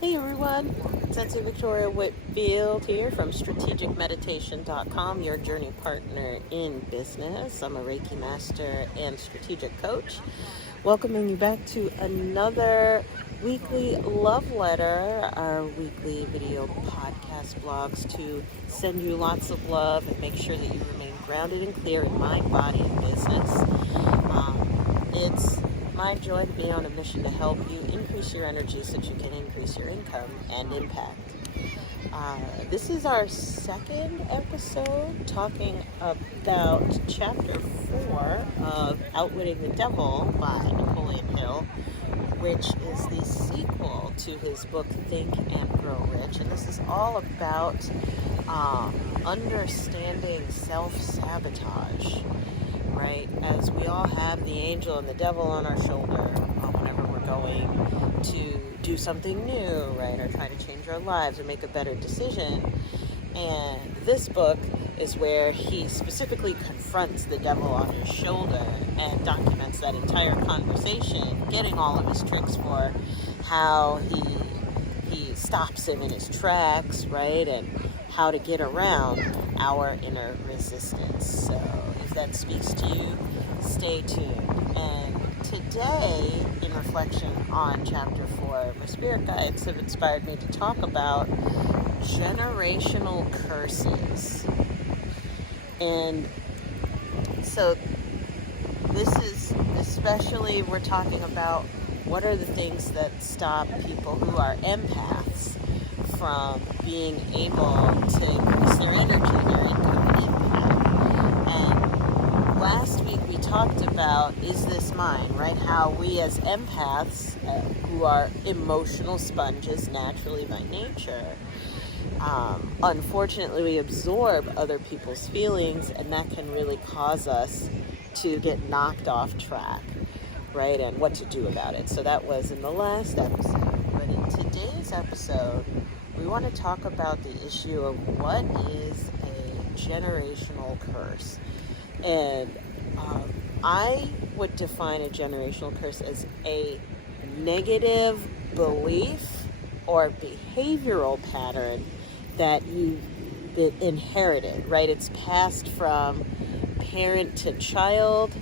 Hey everyone, Sensei Victoria Whitfield here from strategicmeditation.com, your journey partner in business. I'm a Reiki master and strategic coach, welcoming you back to another weekly love letter, our weekly video podcast blogs to send you lots of love and make sure that you remain grounded and clear in mind, body, and business. It's my joy to be on a mission to help you increase your energy so that you can increase your income and impact. This is our second episode talking about chapter 4 of Outwitting the Devil by Napoleon Hill, which is the sequel to his book Think and Grow Rich. And this is all about understanding self-sabotage. Right, as we all have the angel and the devil on our shoulder whenever we're going to do something new, right, or try to change our lives or make a better decision. And this book is where he specifically confronts the devil on his shoulder and documents that entire conversation, getting all of his tricks for how he stops him in his tracks, right, and how to get around our inner resistance. So if that speaks to you, stay tuned. And today, in reflection on chapter 4, my spirit guides have inspired me to talk about generational curses. And so this is especially, we're talking about what are the things that stop people who are empaths from being able to increase their energy, their income, and impact. And last week we talked about, is this mine, right? How we as empaths, who are emotional sponges naturally by nature, unfortunately we absorb other people's feelings, and that can really cause us to get knocked off track, right? And what to do about it. So that was in the last episode. But in today's episode, we want to talk about the issue of what is a generational curse. And I would define a generational curse as a negative belief or behavioral pattern that you've inherited, right? It's passed from parent to child,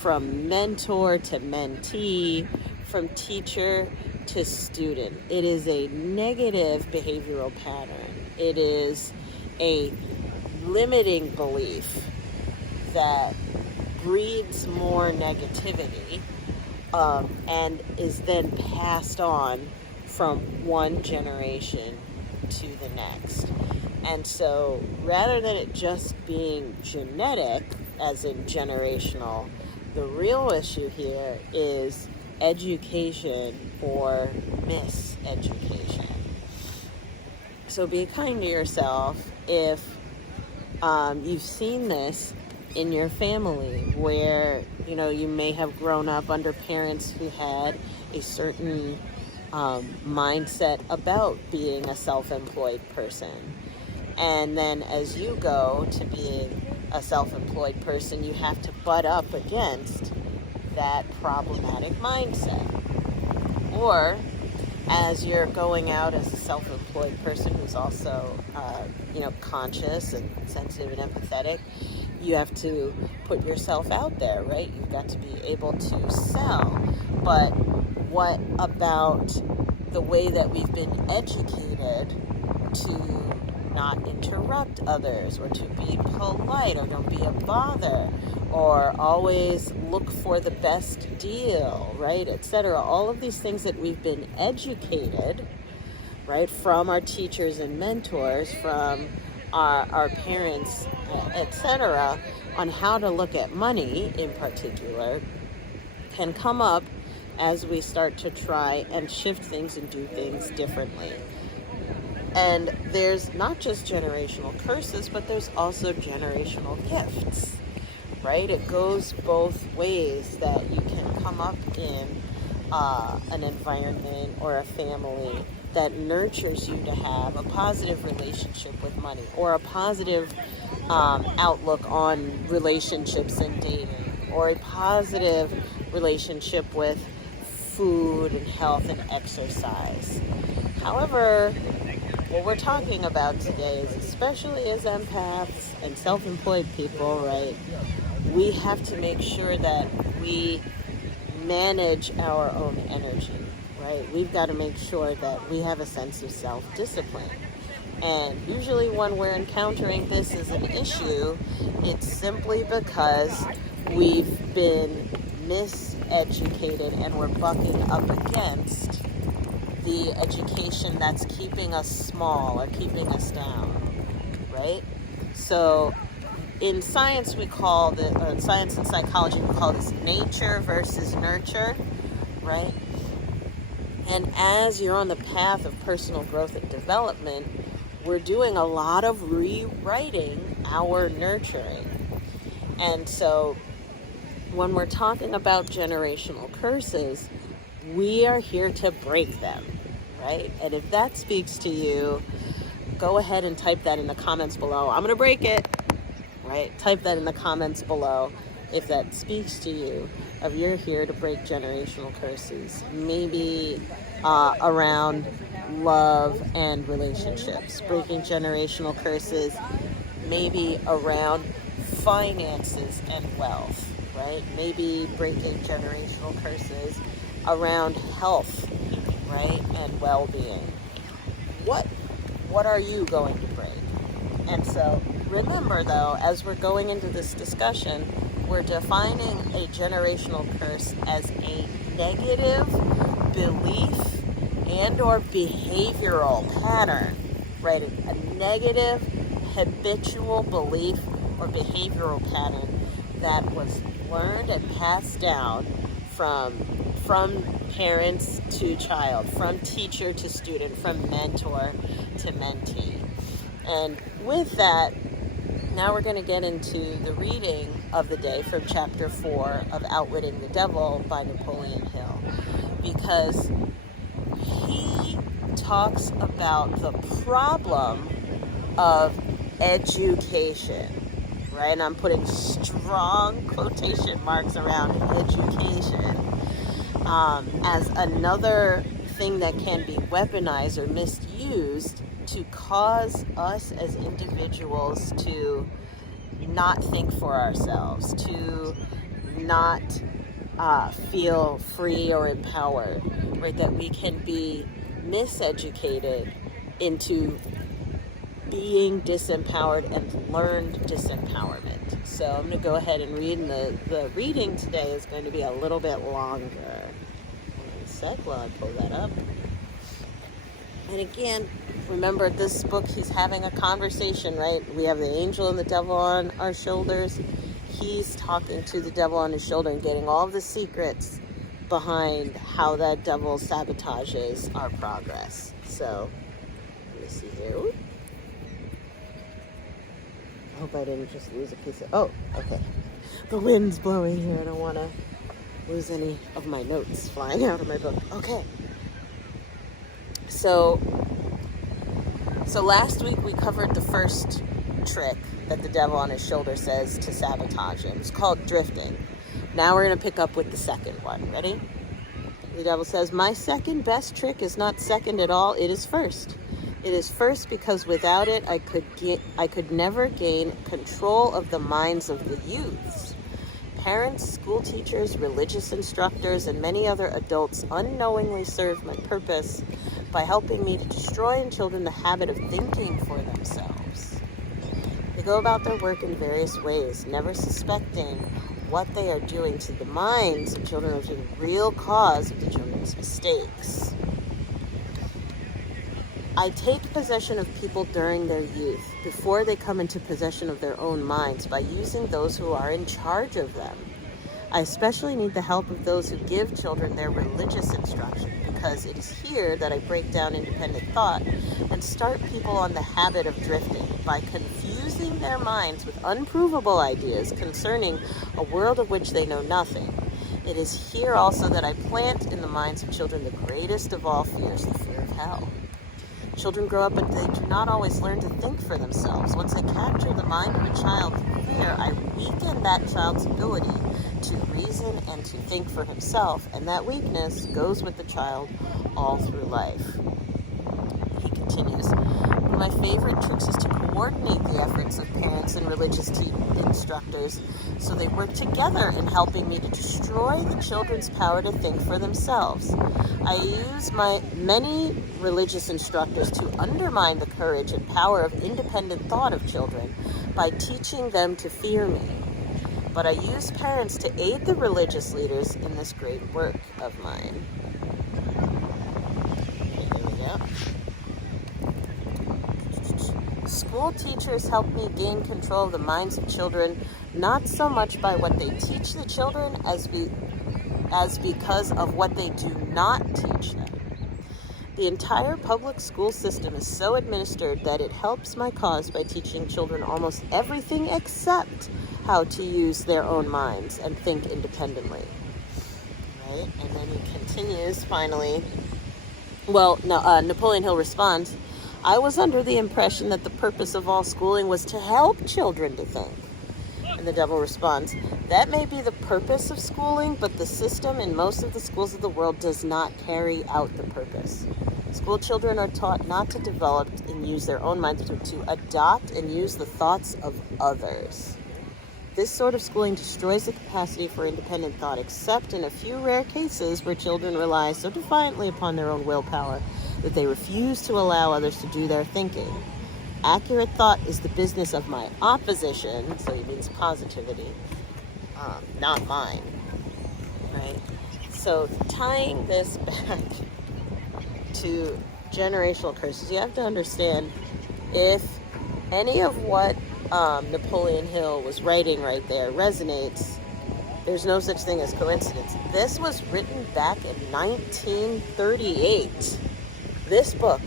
from mentor to mentee, from teacher to student. It is a negative behavioral pattern. It is a limiting belief that breeds more negativity and is then passed on from one generation to the next. And so rather than it just being genetic, as in generational, the real issue here is education or miseducation. So be kind to yourself if you've seen this in your family, where you may have grown up under parents who had a certain mindset about being a self-employed person, and then as you go to being a self-employed person, you have to butt up against that problematic mindset. Or as you're going out as a self-employed person who's also conscious and sensitive and empathetic, you have to put yourself out there, right? You've got to be able to sell. But what about the way that we've been educated to not interrupt others, or to be polite, or don't be a bother, or always look for the best deal, right, etc. All of these things that we've been educated, right, from our teachers and mentors, from our parents, etc., on how to look at money in particular, can come up as we start to try and shift things and do things differently. And there's not just generational curses, but there's also generational gifts, right? It goes both ways, that you can come up in an environment or a family that nurtures you to have a positive relationship with money, or a positive outlook on relationships and dating, or a positive relationship with food and health and exercise. However, what we're talking about today is, especially as empaths and self-employed people, right, we have to make sure that we manage our own energy, right? We've got to make sure that we have a sense of self-discipline. And usually when we're encountering this as an issue, it's simply because we've been miseducated and we're bucking up against the education that's keeping us small or keeping us down, right? So in science, we call science and psychology, we call this nature versus nurture, right? And as you're on the path of personal growth and development, we're doing a lot of rewriting our nurturing. And so when we're talking about generational curses, we are here to break them, right? And if that speaks to you, go ahead and type that in the comments below. I'm going to break it, right? Type that in the comments below if that speaks to you, of you're here to break generational curses. Maybe around love and relationships, breaking generational curses, maybe around finances and wealth, right? Maybe breaking generational curses around health, right, and well-being. What are you going to break? And so remember, though, as we're going into this discussion, we're defining a generational curse as a negative belief and or behavioral pattern, right? A negative habitual belief or behavioral pattern that was learned and passed down from parents to child, from teacher to student, from mentor to mentee. And with that, now we're going to get into the reading of the day from chapter 4 of Outwitting the Devil by Napoleon Hill, because he talks about the problem of education, right? And I'm putting strong quotation marks around education as another thing that can be weaponized or misused to cause us as individuals to not think for ourselves, to not feel free or empowered, right? That we can be miseducated into being disempowered and learned disempowerment. So I'm going to go ahead and read, and the reading today is going to be a little bit longer. One sec while I pull that up. And again, remember this book, he's having a conversation, right? We have the angel and the devil on our shoulders. He's talking to the devil on his shoulder and getting all the secrets behind how that devil sabotages our progress. So, let me see here. Ooh. I hope I didn't just lose a piece of... Oh, okay. The wind's blowing here. I don't want to lose any of my notes flying out of my book. Okay. So last week we covered the first trick that the devil on his shoulder says to sabotage him. It's called drifting. Now we're going to pick up with the second one. Ready? The devil says, "My second best trick is not second at all. It is first. It is first because without it, I could never gain control of the minds of the youths. Parents, school teachers, religious instructors, and many other adults unknowingly serve my purpose by helping me to destroy in children the habit of thinking for themselves. They go about their work in various ways, never suspecting what they are doing to the minds of children or to the real cause of the children's mistakes. I take possession of people during their youth, before they come into possession of their own minds, by using those who are in charge of them. I especially need the help of those who give children their religious instruction, because it is here that I break down independent thought and start people on the habit of drifting by confusing their minds with unprovable ideas concerning a world of which they know nothing. It is here also that I plant in the minds of children the greatest of all fears, the fear of hell. Children grow up and they do not always learn to think for themselves. Once I capture the mind of a child through fear, I weaken that child's ability to reason and to think for himself, and that weakness goes with the child all through life. continues. One of my favorite tricks is to coordinate the efforts of parents and religious instructors so they work together in helping me to destroy the children's power to think for themselves. I use my many religious instructors to undermine the courage and power of independent thought of children by teaching them to fear me. But I use parents to aid the religious leaders in this great work of mine. Okay, here we go. School teachers help me gain control of the minds of children, not so much by what they teach the children as because of what they do not teach them. The entire public school system is so administered that it helps my cause by teaching children almost everything except how to use their own minds and think independently. Right? And then he continues finally. Napoleon Hill responds, I was under the impression that the purpose of all schooling was to help children to think. And the devil responds, that may be the purpose of schooling, but the system in most of the schools of the world does not carry out the purpose. School children are taught not to develop and use their own minds, but to adopt and use the thoughts of others. This sort of schooling destroys the capacity for independent thought, except in a few rare cases where children rely so defiantly upon their own willpower that they refuse to allow others to do their thinking. Accurate thought is the business of my opposition, so he means positivity, not mine, right? So tying this back to generational curses, you have to understand if any of what Napoleon Hill was writing right there resonates, there's no such thing as coincidence. This was written back in 1938. This book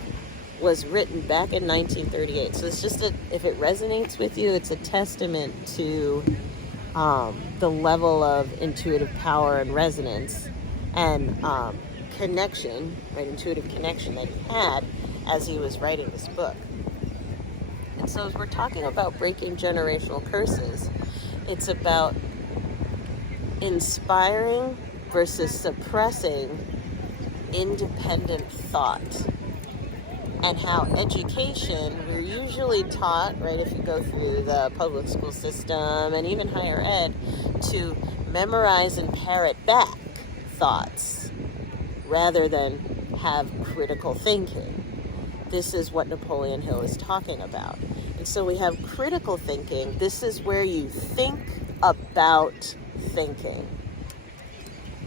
was written back in 1938. So it's just if it resonates with you, it's a testament to the level of intuitive power and resonance and connection, right? Intuitive connection that he had as he was writing this book. And so as we're talking about breaking generational curses, it's about inspiring versus suppressing independent thought. And how education, we're usually taught, right, if you go through the public school system and even higher ed, to memorize and parrot back thoughts rather than have critical thinking. This is what Napoleon Hill is talking about. And so we have critical thinking. This is where you think about thinking.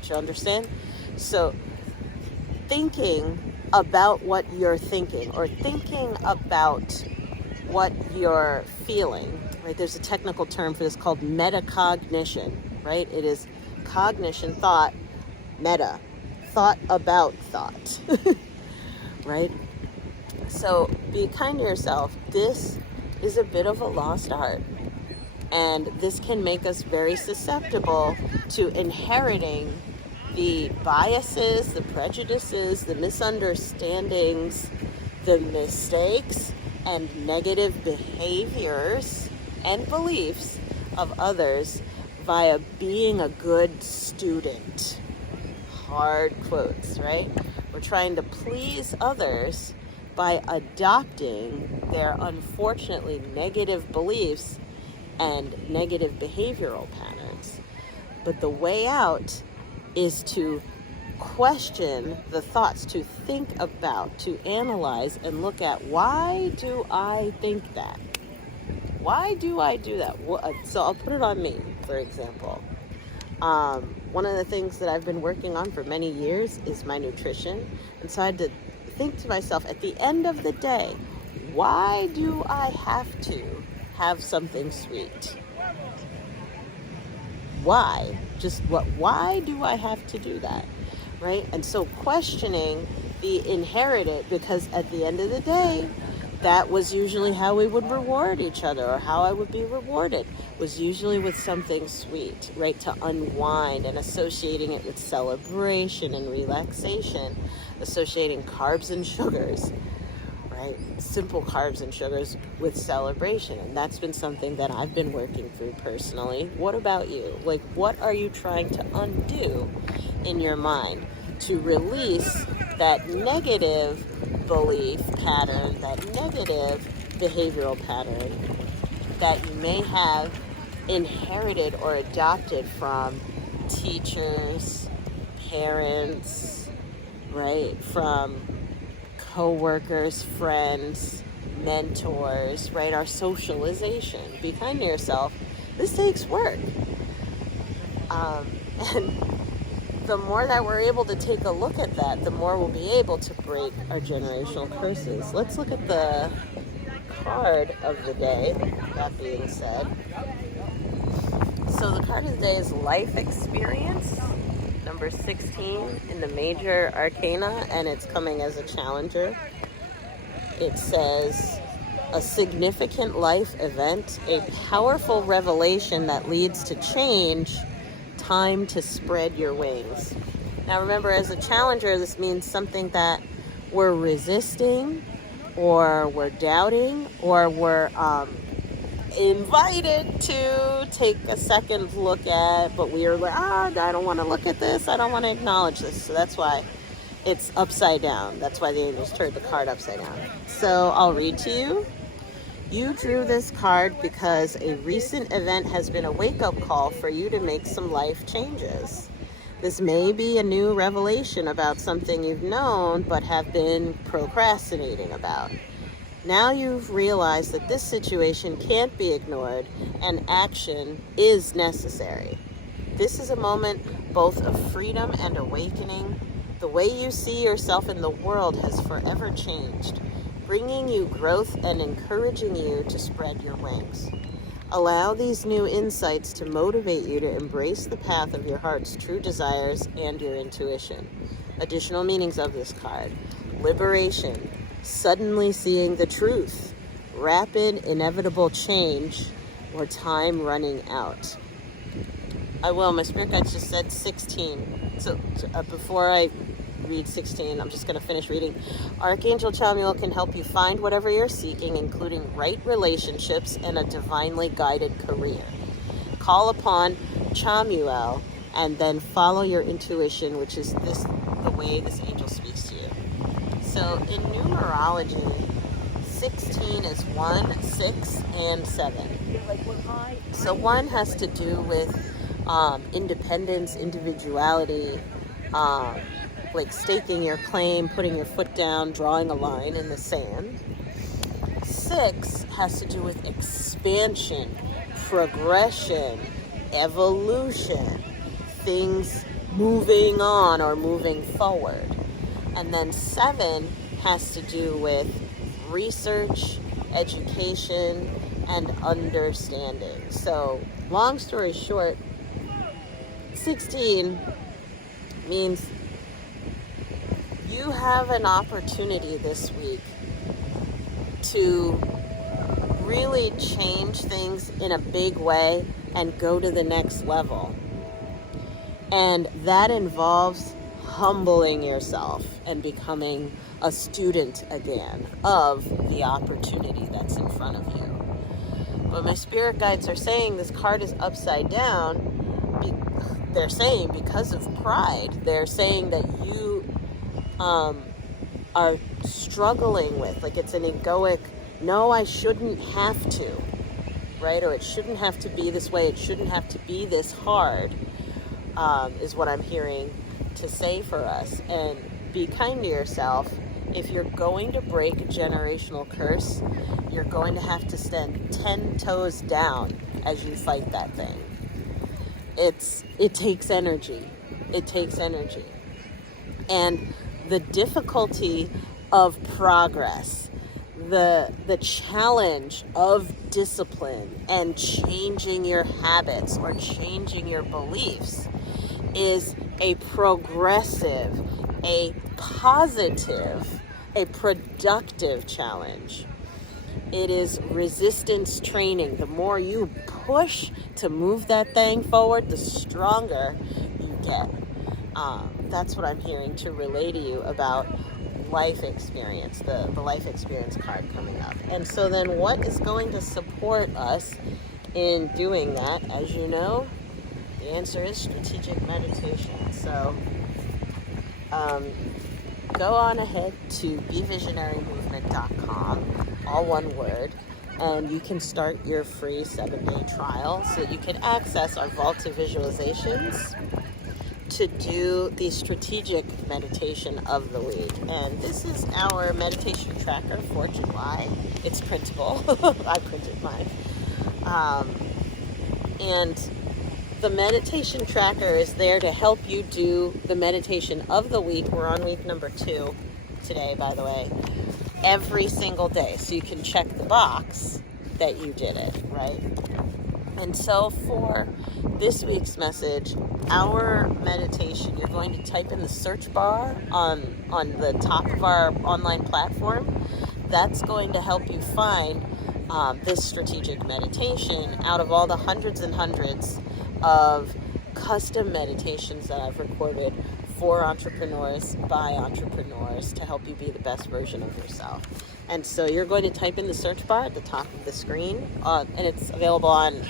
Do you understand? So thinking about what you're thinking, or thinking about what you're feeling, right? There's a technical term for this called metacognition, right? It is cognition, thought, meta, thought about thought, right? So be kind to yourself. This is a bit of a lost art, and this can make us very susceptible to inheriting the biases, the prejudices, the misunderstandings, the mistakes, and negative behaviors and beliefs of others via being a good student. Hard quotes, right? We're trying to please others by adopting their unfortunately negative beliefs and negative behavioral patterns. But the way out is to question the thoughts, to think about, to analyze and look at, why do I think that? Why do I do that? So I'll put it on me, for example. One of the things that I've been working on for many years is my nutrition. And so I had to think to myself, at the end of the day, why do I have to have something sweet? Why? Why do I have to do that? Right? And so questioning the inherited, because at the end of the day, that was usually how we would reward each other, or how I would be rewarded, was usually with something sweet, right? To unwind, and associating it with celebration and relaxation, associating carbs and sugars, right? Simple carbs and sugars with celebration. And that's been something that I've been working through personally. What about you? Like, what are you trying to undo in your mind to release that negative belief pattern, that negative behavioral pattern that you may have inherited or adopted from teachers, parents, right? From co-workers, friends, mentors, right? Our socialization. Be kind to yourself. This takes work. And the more that we're able to take a look at that, the more we'll be able to break our generational curses. Let's look at the card of the day, that being said. So the card of the day is Life Experience, number 16 in the major arcana, and it's coming as a challenger. It says, a significant life event, a powerful revelation that leads to change, time to spread your wings. Now remember, as a challenger, this means something that we're resisting, or we're doubting, or we're invited to take a second look at, but we are like, I don't want to look at this, I don't want to acknowledge this. So that's why it's upside down. That's why the angels turned the card upside down. So I'll read to you. You drew this card because a recent event has been a wake-up call for you to make some life changes. This may be a new revelation about something you've known but have been procrastinating about. Now you've realized that this situation can't be ignored and action is necessary. This is a moment both of freedom and awakening. The way you see yourself in the world has forever changed, bringing you growth and encouraging you to spread your wings. Allow these new insights to motivate you to embrace the path of your heart's true desires and your intuition. Additional meanings of this card: liberation, suddenly seeing the truth, rapid, inevitable change, or time running out. My spirit guides just said 16. So before I read 16, I'm just going to finish reading. Archangel Chamuel can help you find whatever you're seeking, including right relationships and a divinely guided career. Call upon Chamuel and then follow your intuition, which is the way this angel speaks to you. So in numerology, 16 is 1, 6, and 7. So 1 has to do with independence, individuality, like staking your claim, putting your foot down, drawing a line in the sand. 6 has to do with expansion, progression, evolution, things moving on or moving forward. And then 7 has to do with research, education, and understanding. So, long story short, 16 means you have an opportunity this week to really change things in a big way and go to the next level. And that involves humbling yourself and becoming a student again of the opportunity that's in front of you. But my spirit guides are saying this card is upside down. They're saying because of pride. They're saying that you are struggling with, like, it's an egoic, no, I shouldn't have to, right? Or it shouldn't have to be this way. It shouldn't have to be this hard, is what I'm hearing to say for us. And be kind to yourself. If you're going to break a generational curse, you're going to have to stand 10 toes down as you fight that thing. It takes energy. It takes energy. And the difficulty of progress, the challenge of discipline and changing your habits or changing your beliefs is a progressive, a positive, a productive challenge. It is resistance training. The more you push to move that thing forward, the stronger you get. That's what I'm hearing to relay to you about life experience, the life experience card coming up. And so then what is going to support us in doing that? As you know, the answer is strategic meditation. So go on ahead to bevisionarymovement.com, all one word, and you can start your free 7-day trial so that you can access our vault of visualizations to do the strategic meditation of the week. And this is our meditation tracker for July. It's printable. I printed mine. And the meditation tracker is there to help you do the meditation of the week. We're on week number 2 today, by the way, every single day. So you can check the box that you did it, right? And so for this week's message, our meditation, you're going to type in the search bar on the top of our online platform. That's going to help you find this strategic meditation out of all the hundreds and hundreds of custom meditations that I've recorded for entrepreneurs, by entrepreneurs, to help you be the best version of yourself. And so you're going to type in the search bar at the top of the screen, and it's available on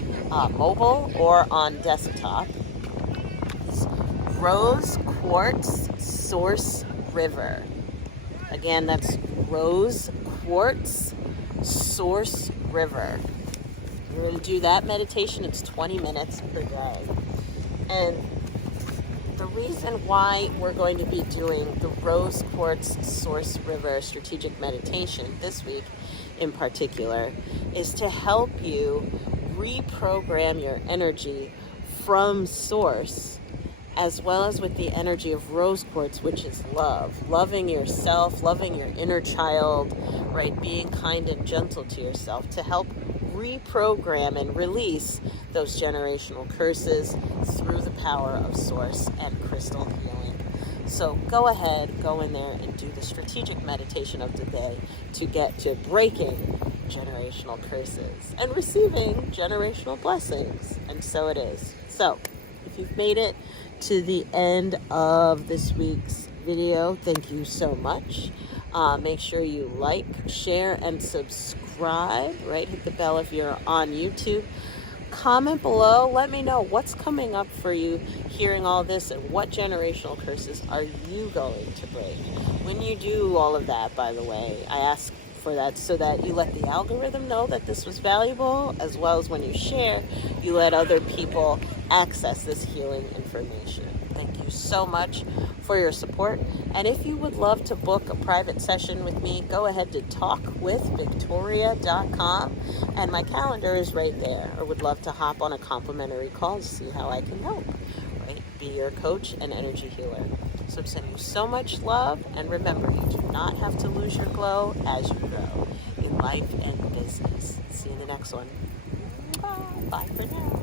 mobile or on desktop. It's Rose Quartz Source River. Again, that's Rose Quartz Source River. We're going to do that meditation. It's 20 minutes per day. And the reason why we're going to be doing the Rose Quartz Source River strategic meditation this week in particular is to help you reprogram your energy from source, as well as with the energy of rose quartz, which is love, loving yourself, loving your inner child, right? Being kind and gentle to yourself to help reprogram and release those generational curses through the power of source and crystal healing. So go ahead, go in there and do the strategic meditation of the day to get to breaking generational curses and receiving generational blessings. And so it is. So if you've made it to the end of this week's video, thank you so much. Make sure you like, share, and subscribe, right? Hit the bell if you're on YouTube. Comment below. Let me know what's coming up for you hearing all this, and what generational curses are you going to break. When you do all of that, by the way, I ask for that so that you let the algorithm know that this was valuable, as well as when you share, you let other people access this healing information. Thank you so much for your support. And if you would love to book a private session with me, go ahead to talkwithvictoria.com, and my calendar is right there. I would love to hop on a complimentary call to see how I can help, right? Be your coach and energy healer. So I'm sending you so much love, and remember, you do not have to lose your glow as you grow in life and business. See you in the next one. Bye for now.